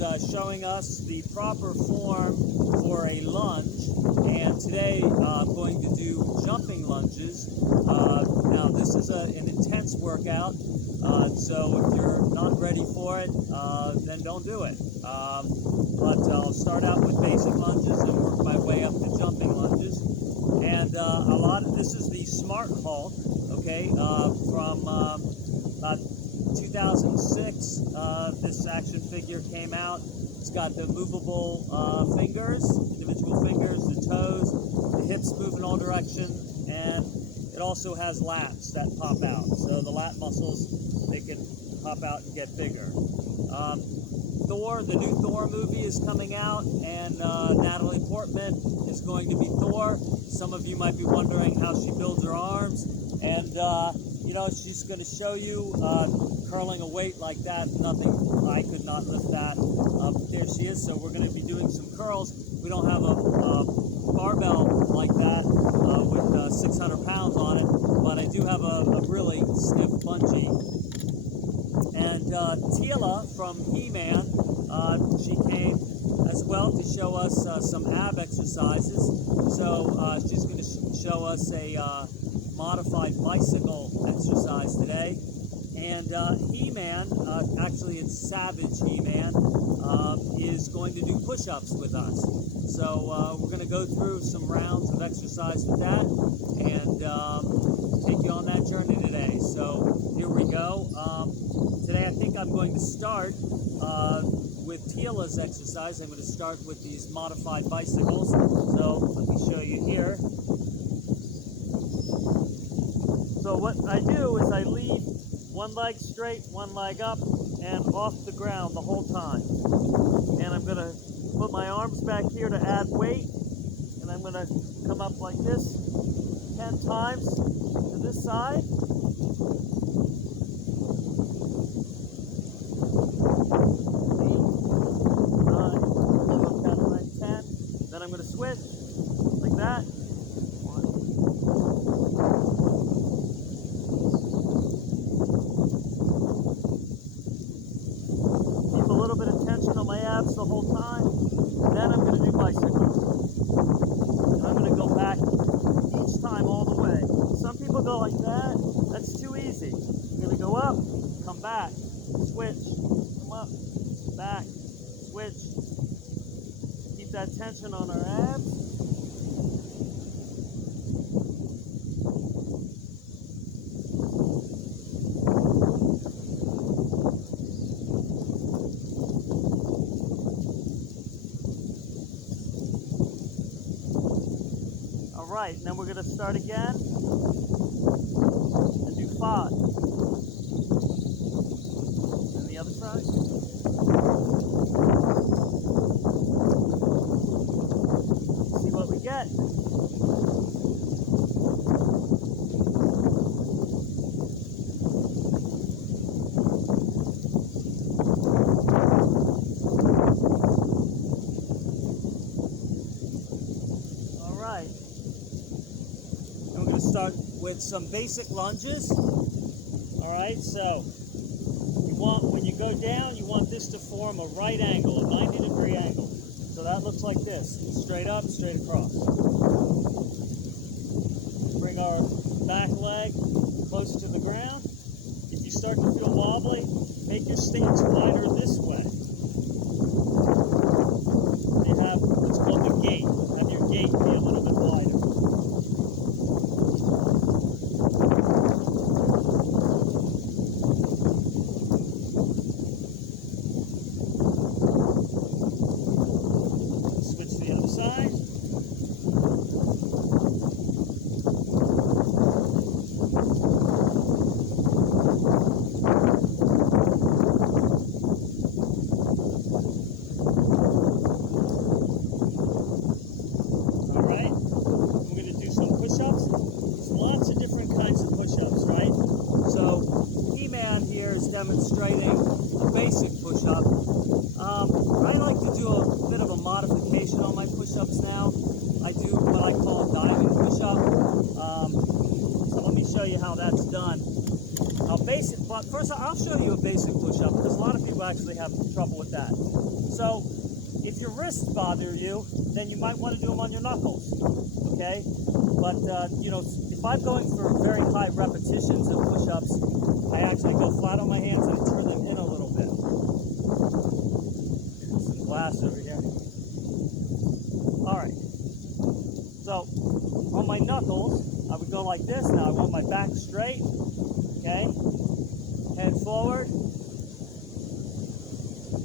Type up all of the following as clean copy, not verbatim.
is showing us the proper form for a lunge, and today I'm going to do jumping lunges. Now this is an intense workout, so if you're not ready for it, then don't do it. But I'll start out with basic lunges and work my way up to jumping lunges. And this is the Smart Hulk, okay, from about 2006. This action figure came out. It's got the movable fingers, individual fingers, the toes, the hips move in all directions, and it also has lats that pop out. So the lat muscles, they can pop out and get bigger. Thor, the new Thor movie is coming out, and Natalie Portman is going to be Thor. Some of you might be wondering how she builds her arms, and you know, she's going to show you curling a weight like that. Nothing, I could not lift that. But there she is. So we're going to be doing some curls. We don't have a barbell like that with 600 pounds on it, but I do have a really stiff bungee. And Tila from He-Man, she came as well to show us some ab exercises. So she's going to show us a modified bicycle exercise today. And He-Man, actually it's Savage He-Man, is going to do push-ups with us. So we're going to go through some rounds of exercise with that and take you on that journey today. So here we go. Today I think I'm going to start with Tila's exercise. I'm going to start with these modified bicycles. So let me show you here. So what I do is I leave one leg straight, one leg up, and off the ground the whole time. And I'm going to put my arms back here to add weight, and I'm going to come up like this 10 times to this side. 10. Then I'm going to switch like that. Keep a little bit of tension on my abs the whole time. Then I'm going to do bicycles. And I'm going to go back each time all the way. Some people go like that. That's too easy. I'm going to go up, come back, switch, come up, back, switch. Keep that tension on our abs. All right, and then we're going to start again and do 5. And the other side. See what we get. All right. And we're going to start with some basic lunges. All right, so when you go down, you want this to form a right angle, a 90-degree angle. So that looks like this, straight up, straight across. Bring our back leg close to the ground. If you start to feel wobbly, make your stance wider this way. You have what's called the gait. Have your gait be a little bit wider. Side. Alright, we're going to do some push-ups. There's lots of different kinds of push-ups, right? So, He-Man here is demonstrating a basic push-up. I like to do a bit of a modification on my push-ups now. I do what I call a diamond push-up. So let me show you how that's done. But first I'll show you a basic push-up because a lot of people actually have trouble with that. So if your wrists bother you, then you might want to do them on your knuckles, okay? But, you know, if I'm going for very high repetitions of push-ups, I actually go flat on my hands and turn them in a little bit. Some glass over here. All right. So on my knuckles, I would go like this. Now I want my back straight, okay? Head forward,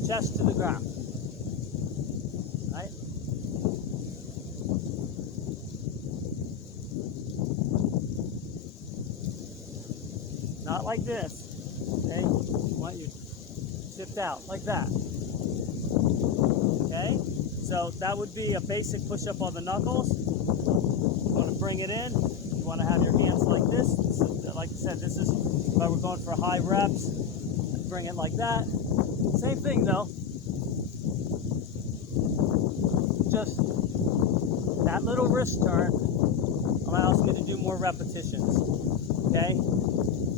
chest to the ground. Right? Not like this, okay? I want you tipped out like that, okay? So that would be a basic push-up on the knuckles. You want to bring it in. You want to have your hands like this. Like I said, this is why we're going for high reps. Bring it like that. Same thing though. Just that little wrist turn allows me to do more repetitions. Okay?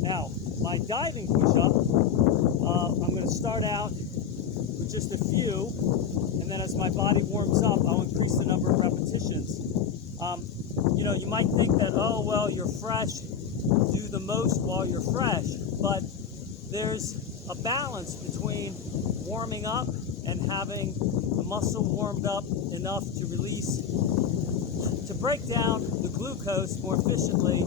Now, my diving push-up, I'm going to start out with just a few, and then as my body warms up, I'll increase the number of repetitions. You know, you might think that, oh, well, you're fresh, do the most while you're fresh, but there's a balance between warming up and having the muscle warmed up enough to break down the glucose more efficiently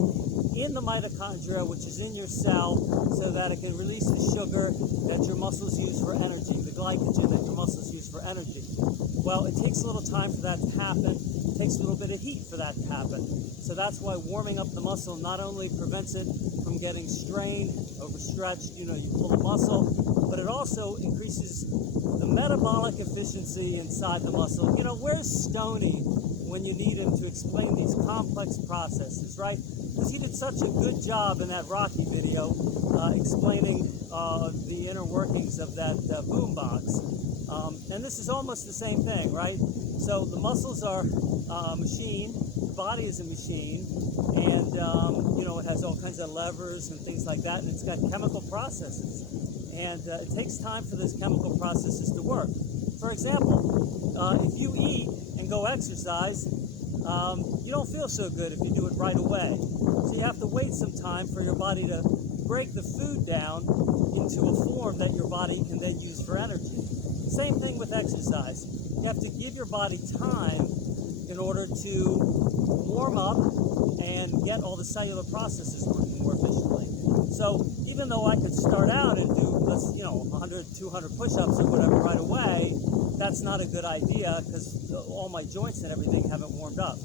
in the mitochondria, which is in your cell, so that it can release the sugar that your muscles use for energy, the glycogen that your muscles use for energy. Well, it takes a little time for that to happen. It takes a little bit of heat for that to happen. So that's why warming up the muscle not only prevents it from getting strained, overstretched, you know, you pull a muscle, but it also increases the metabolic efficiency inside the muscle. You know, where's Stoney when you need him to explain these complex processes, right? Because he did such a good job in that Rocky video explaining the inner workings of that boombox. And this is almost the same thing, right? So the muscles are a machine, the body is a machine, and you know, it has all kinds of levers and things like that, and it's got chemical processes. And it takes time for those chemical processes to work. For example, if you eat and go exercise, you don't feel so good if you do it right away. So you have to wait some time for your body to break the food down into a form that your body can then use for energy. Same thing with exercise. You have to give your body time in order to warm up and get all the cellular processes working more efficiently. So even though I could start out and do, you know, 100, 200 push-ups or whatever right away, that's not a good idea because all my joints and everything haven't warmed up.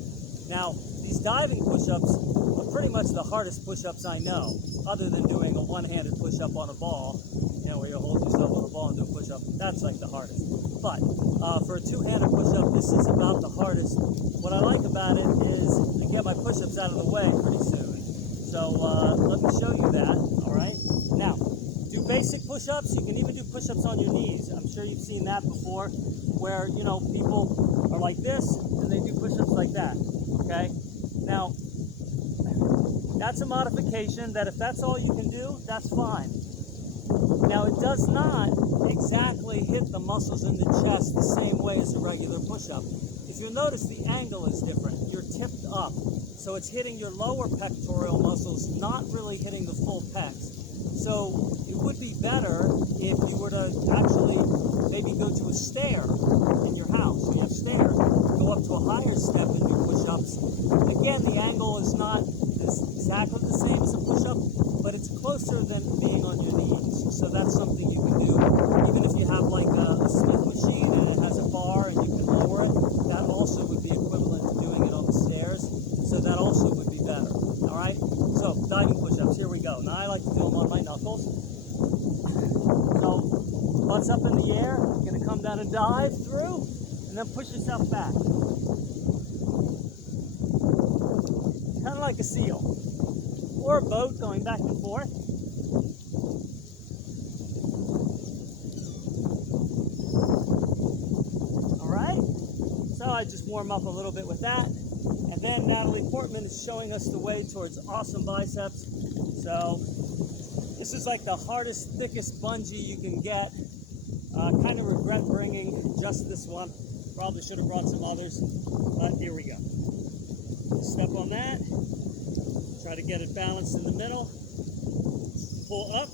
Now, these diving push-ups are pretty much the hardest push-ups I know, other than doing a one-handed push-up on a ball, you know, where you hold yourself on a ball and do a push-up. That's like the hardest. But for a two-handed push-up, this is about the hardest. What I like about it is I get my push-ups out of the way pretty soon. So let me show you that, all right? Now, do basic push-ups. You can even do push-ups on your knees. I'm sure you've seen that before, where, you know, people are like this, and they do push-ups like that, okay? Now, that's a modification that if that's all you can do, that's fine. Now, it does not exactly hit the muscles in the chest the same way as a regular push-up. If you notice, the angle is different. You're tipped up, so it's hitting your lower pectoral muscles, not really hitting the full pecs. So it would be better if you were to actually maybe go to a stair in your house. You have stairs. Go up to a higher step and do push-ups. Again, the angle is not exactly the same as a push-up, but it's closer than being on your knees. So that's something you can do. Even if you have like a Smith machine and it has a bar and you can lower it, that also would be equivalent to doing it on the stairs. So that also would be better. All right? So diving push-ups, here we go. Now I like to do them on my knuckles. So butts up in the air, you're going to come down and dive through, and then push yourself back. Kind of like a seal. Or a boat going back and forth. Alright, so I just warm up a little bit with that. And then Natalie Portman is showing us the way towards awesome biceps. So this is like the hardest, thickest bungee you can get. Kind of regret bringing just this one. Probably should have brought some others, but here we go. Step on that. Try to get it balanced in the middle. Pull up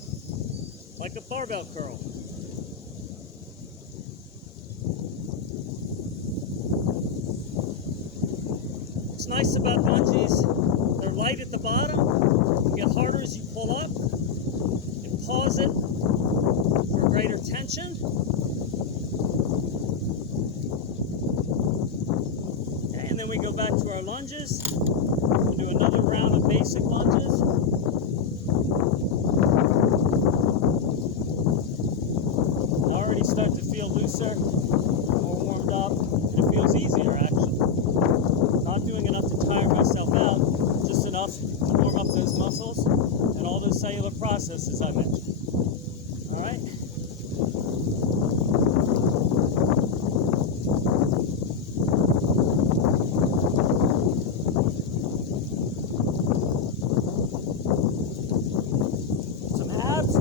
like a barbell curl. What's nice about lunges, they're light at the bottom. You get harder as you pull up. And pause it for greater tension. Okay, and then we go back to our lunges. We'll do another round of basic lunges. Already start to feel looser, more warmed up, and it feels easier actually. Not doing enough to tire myself out, just enough to warm up those muscles and all those cellular processes I mentioned. All right? Some abs.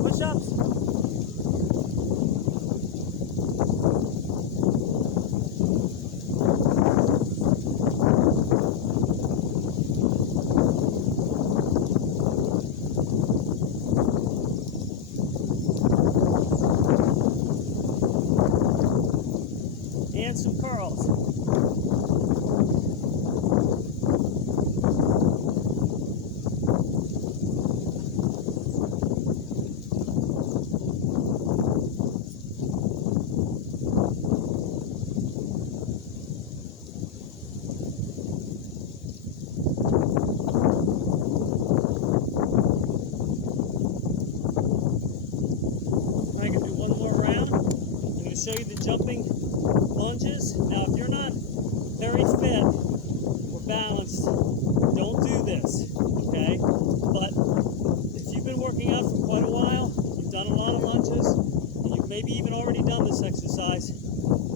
Push-ups. And some curls. I can do one more round. I'm going to show you the jumping lunges. Now, if you're not very fit or balanced, don't do this, okay? But if you've been working out for quite a while, you've done a lot of lunges, and you've maybe even already done this exercise,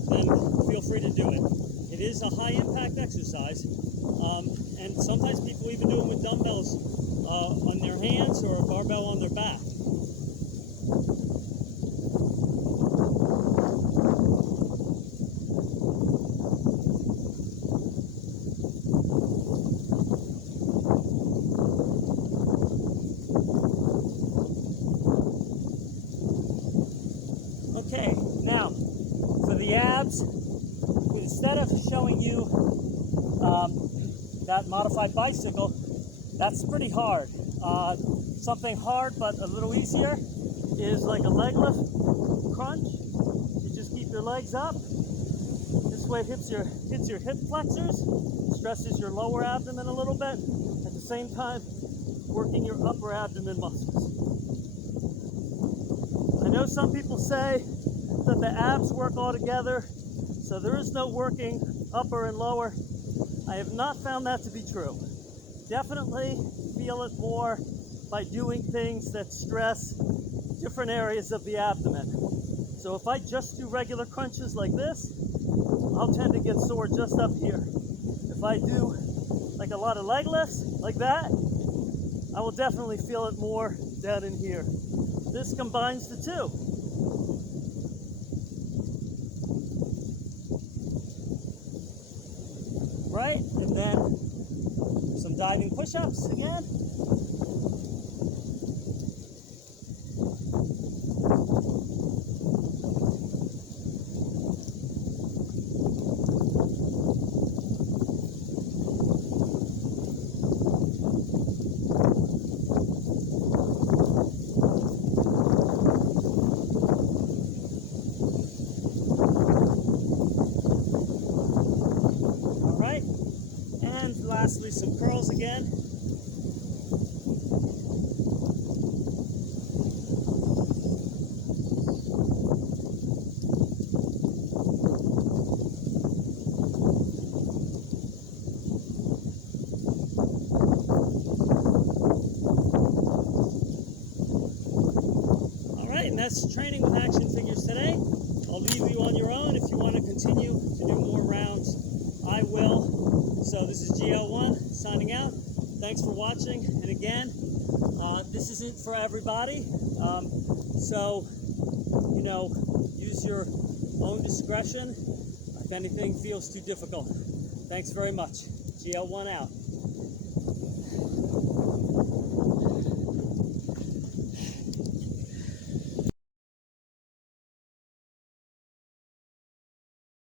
then feel free to do it. It is a high impact exercise, and sometimes people even do it with dumbbells on their hands or a barbell on their back. Okay, now for the abs, instead of showing you that modified bicycle, that's pretty hard. Something hard but a little easier is like a leg lift crunch. You just keep your legs up. This way it hits your hip flexors, stresses your lower abdomen a little bit, at the same time working your upper abdomen muscles. I know some people say that the abs work all together, so there is no working upper and lower. I have not found that to be true. Definitely feel it more by doing things that stress different areas of the abdomen. So if I just do regular crunches like this, I'll tend to get sore just up here. If I do like a lot of leg lifts like that, I will definitely feel it more down in here. This combines the two. Right, and then some diving push-ups again. some curls again. And that's training with action figures today. I'll leave you on your own. If you want to continue to do more rounds, I will. So this is GL1 signing out. Thanks for watching. And again, this isn't for everybody. So, you know, use your own discretion if anything feels too difficult. Thanks very much. GL1 out.